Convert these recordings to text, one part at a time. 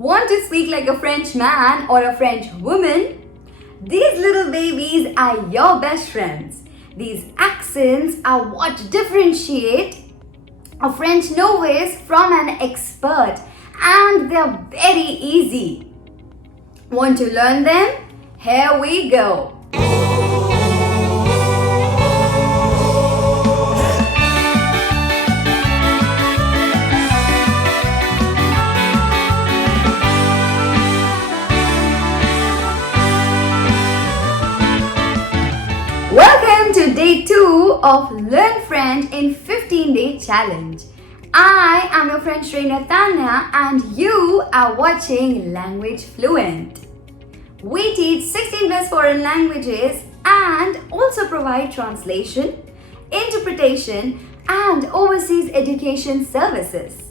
Want to speak like a French man or a French woman? These little babies are your best friends. These accents are what differentiate a French novice from an expert, and they're very easy. Want to learn them? Here we go. Welcome to day 2 of Learn French in 15-Day Challenge. I am your French trainer Tanya and you are watching Language Fluent. We teach 16 plus foreign languages and also provide translation, interpretation and overseas education services.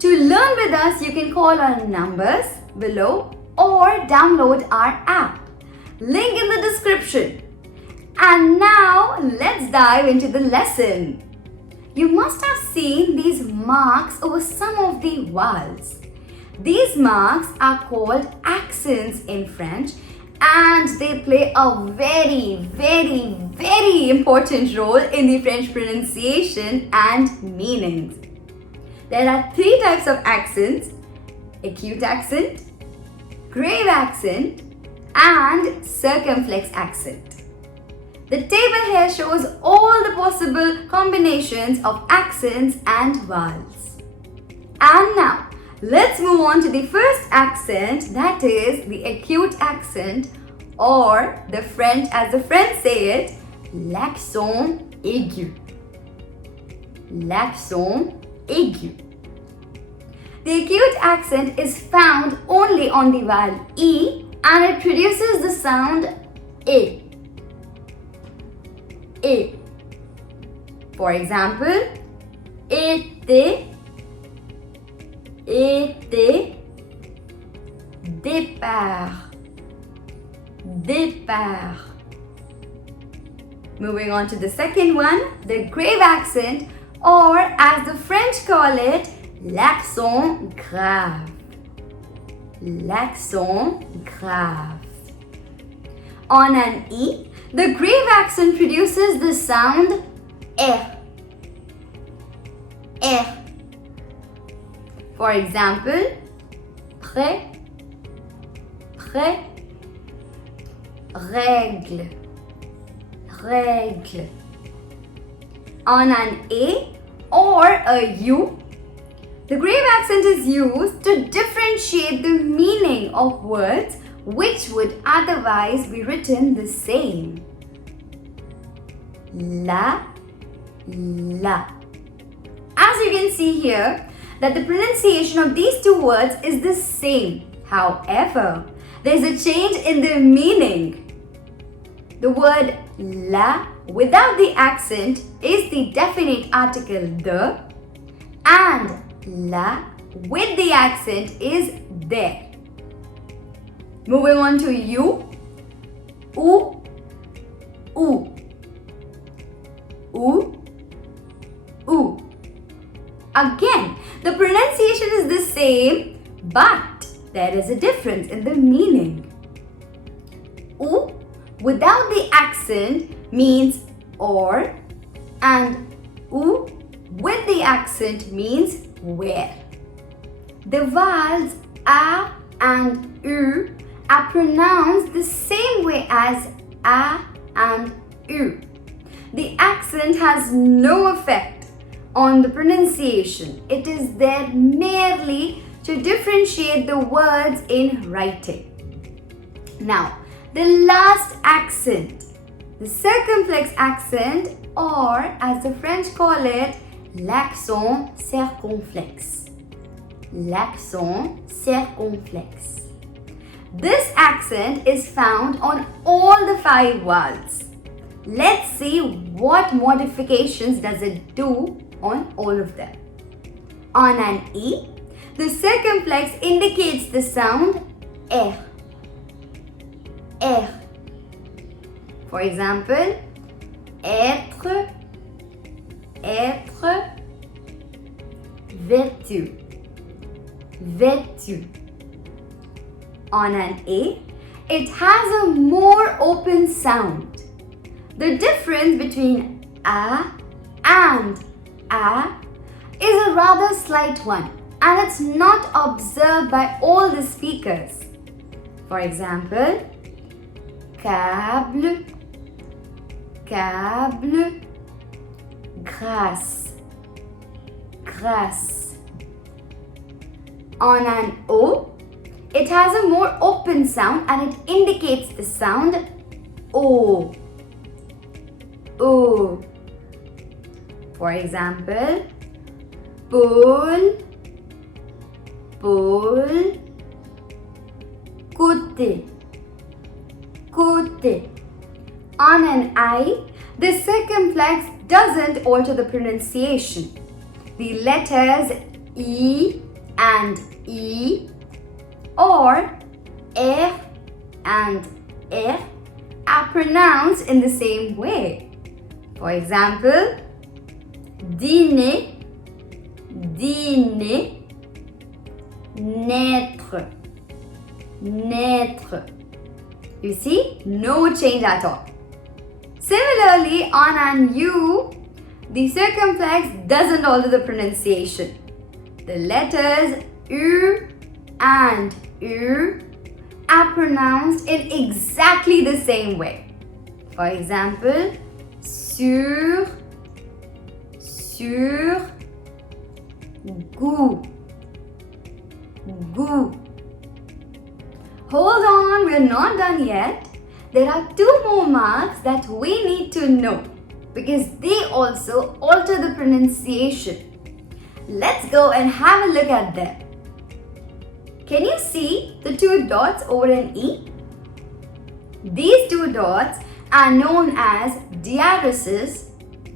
To learn with us, you can call our numbers below or download our app. Link in the description. And now, let's dive into the lesson. You must have seen these marks over some of the vowels. These marks are called accents in French and they play a very important role in the French pronunciation and meanings. There are 3 types of accents: acute accent, grave accent, and circumflex accent. The table here shows all the possible combinations of accents and vowels. And now, let's move on to the first accent, that is the acute accent, or the French, as the French say it, l'accent aigu. L'accent aigu. The acute accent is found only on the vowel E and it produces the sound A. A. For example, été, départ, départ. Moving on to the second one, the grave accent, or as the French call it, l'accent grave. L'accent grave. On an E, the grave accent produces the sound R. R. For example, prêt, prêt, règle, règle. On an A or a U, the grave accent is used to differentiate the meaning of words which would otherwise be written the same. La, la. As you can see here, that the pronunciation of these 2 words is the same. However, there is a change in their meaning. The word la without the accent is the definite article the, and la with the accent is there. Moving on to you, ou, ou, ou, ou. Again, the pronunciation is the same, but there is a difference in the meaning. Ou without the accent means or, and ou with the accent means where. The vowels a and u are pronounced the same way as a and u. The accent has no effect on the pronunciation. It is there merely to differentiate the words in writing. Now, the last accent, the circumflex accent, or as the French call it, l'accent circonflexe. L'accent circonflexe. This accent is found on all the 5 vowels. Let's see what modifications does it do on all of them. On an E, the circumflex indicates the sound R. R. For example, être, être, vêtu, vêtu. on an A, it has a more open sound. The difference between A and A is a rather slight one, and it's not observed by all the speakers. For example, câble, câble, grâce, grâce. On an O, it has a more open sound and it indicates the sound O. O. For example, pôle, pôle, côté, côté. On an I, the circumflex doesn't alter the pronunciation. The letters E and E or R and R are pronounced in the same way. For example, dîner, dîner, naître, naître. You see, no change at all. Similarly, on an U, the circumflex doesn't alter the pronunciation. The letters U and U are pronounced in exactly the same way. For example, sur, sur, goût, goût. Hold on, we're not done yet. There are two more marks that we need to know because they also alter the pronunciation. Let's go and have a look at them. Can you see the two dots over an E? These two dots are known as diaresis,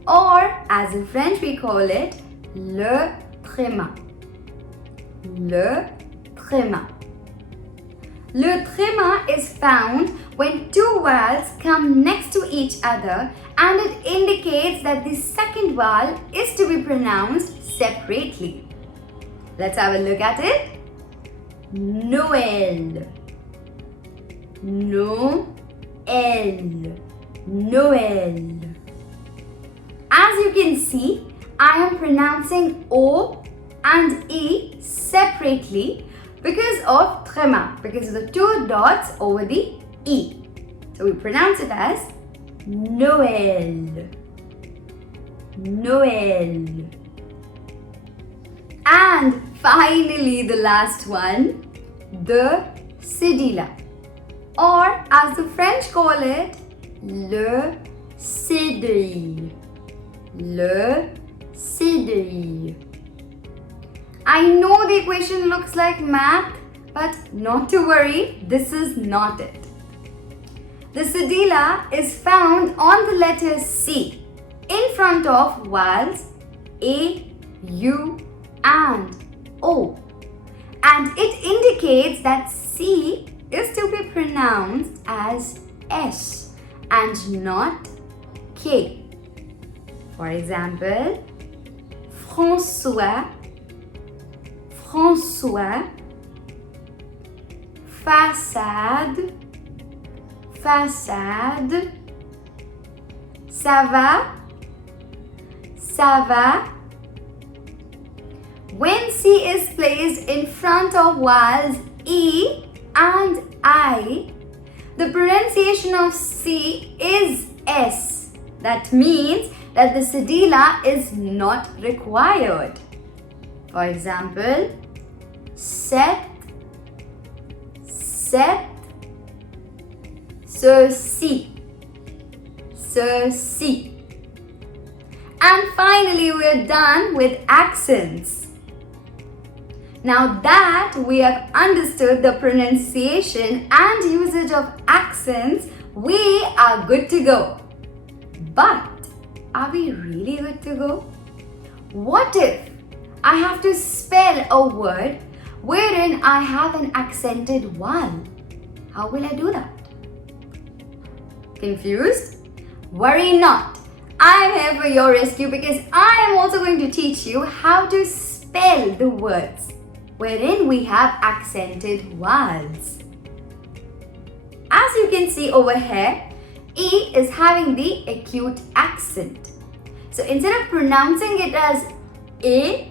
or as in French we call it le tréma. Le tréma. Le tréma is found when two vowels come next to each other and it indicates that the second vowel is to be pronounced separately. Let's have a look at it. Noël, Noël, Noël. As you can see, I am pronouncing O and E separately because of tréma, because of the two dots over the E. So we pronounce it as Noël, Noël. And finally, the last one, the cédilla, or as the French call it, le cédille, le cédille. I know the equation looks like math, but not to worry, this is not it. The cedilla is found on the letter C in front of vowels A, U, and O, and it indicates that C is to be pronounced as S and not K. For example, François, François, façade, façade, ça va, ça va. When C is placed in front of vowels E and I, the pronunciation of C is S. That means that the cedilla is not required. For example, sept, sept, ceci, ceci. And finally, we're done with accents. Now that we have understood the pronunciation and usage of accents, we are good to go. But are we really good to go? What if I have to spell a word wherein I have an accented vowel? How will I do that? Confused? Worry not. I am here for your rescue because I am also going to teach you how to spell the words wherein we have accented vowels. As you can see over here, E is having the acute accent. So instead of pronouncing it as E,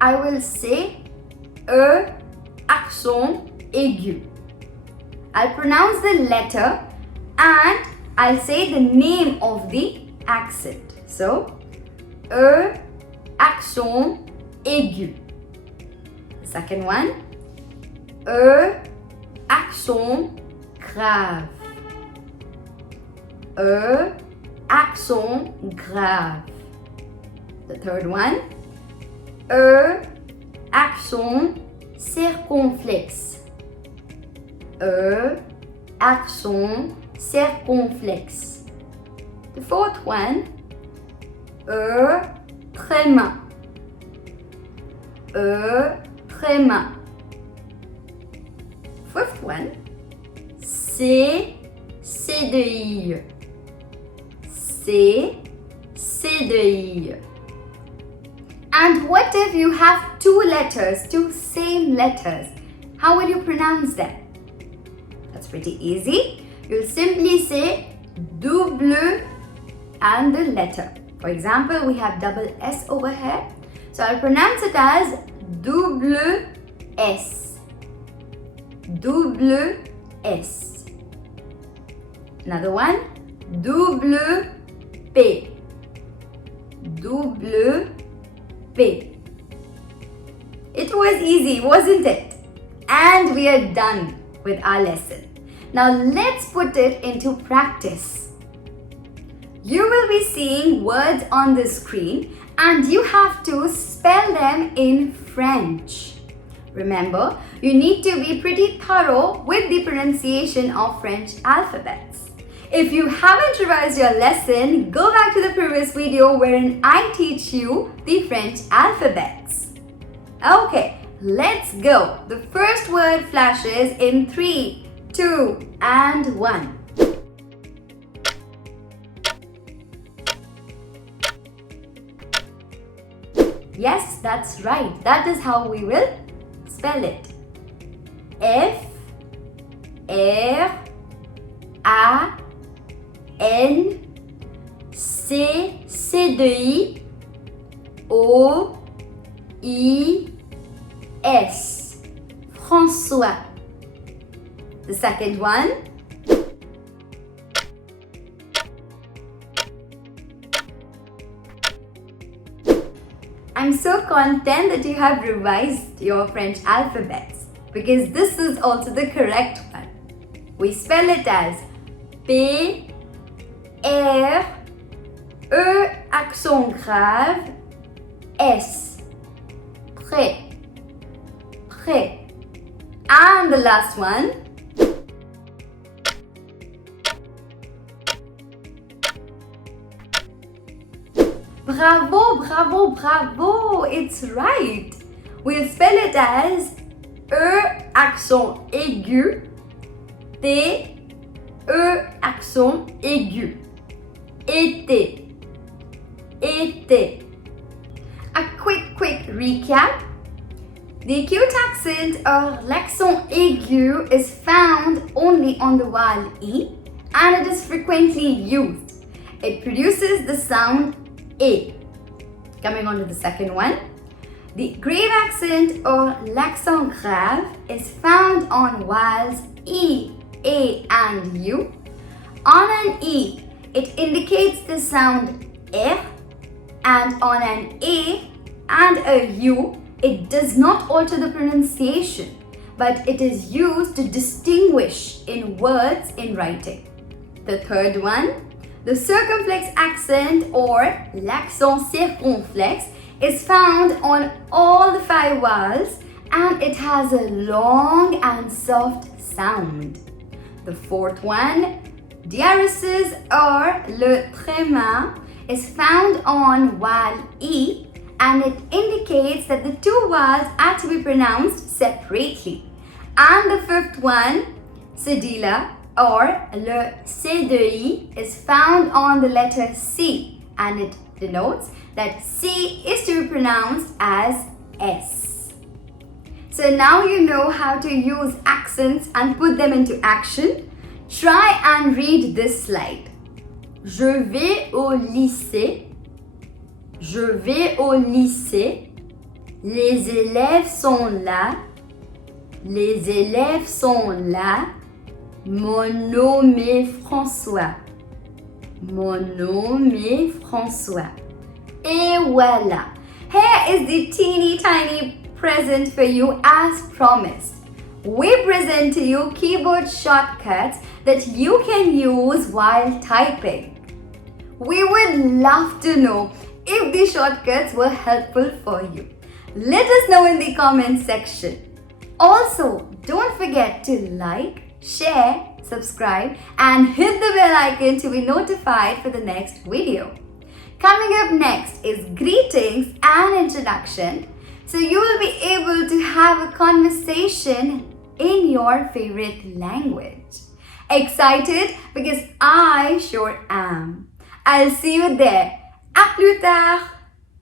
I will say accent aigu. I'll pronounce the letter and I'll say the name of the accent. So, accent aigu. The second one, accent grave. Accent grave. The third one, accent circonflexe. Accent circonflexe. The fourth one, tréma. Tréma. Fifth one, C de I. C de I. And what if you have two letters, two same letters? How will you pronounce them? That's pretty easy. You'll simply say double and the letter. For example, we have double S over here. So I'll pronounce it as double S. Double S. Another one, double P. Double P. It was easy, wasn't it? And we are done with our lesson. Now let's put it into practice. You will be seeing words on the screen and you have to spell them in French. Remember, you need to be pretty thorough with the pronunciation of French alphabets. If you haven't revised your lesson, go back to the previous video wherein I teach you the French alphabets. Okay, let's go. The first word flashes in 3, 2, and 1. Yes, that's right. That is how we will spell it. F R A N C de I O I S. François. The second one. I'm so content that you have revised your French alphabets because this is also the correct one. We spell it as P R E accent grave S. Prêt. Prêt. And the last one. Bravo, bravo, bravo! It's right! We'll spell it as E accent aigu, T, E accent aigu. Été, été. A quick recap. The acute accent or l'accent aigu is found only on the vowel E and it is frequently used. It produces the sound A. Coming on to the second one. The grave accent or l'accent grave is found on vowels E, A and U. On an E, it indicates the sound R, and on an A and a U, it does not alter the pronunciation, but it is used to distinguish in words in writing. The third one, the circumflex accent or l'accent circonflexe is found on all the 5 vowels and it has a long and soft sound. The fourth one, diaresis or le tréma is found on vowel E and it indicates that the 2 vowels are to be pronounced separately. And the fifth one, cedilla or le C de I is found on the letter C and it denotes that C is to be pronounced as S. So now you know how to use accents and put them into action. Try and read this slide. Je vais au lycée. Je vais au lycée. Les élèves sont là. Les élèves sont là. Mon nom est François. Mon nom est François. Et voilà. Here is the teeny tiny present for you as promised. We present to you keyboard shortcuts that you can use while typing. We would love to know if these shortcuts were helpful for you. Let us know in the comment section. Also, don't forget to like, share, subscribe and hit the bell icon to be notified for the next video. Coming up next is greetings and introduction. So you will be able to have a conversation in your favorite language. Excited? Because I sure am. I'll see you there. À plus tard!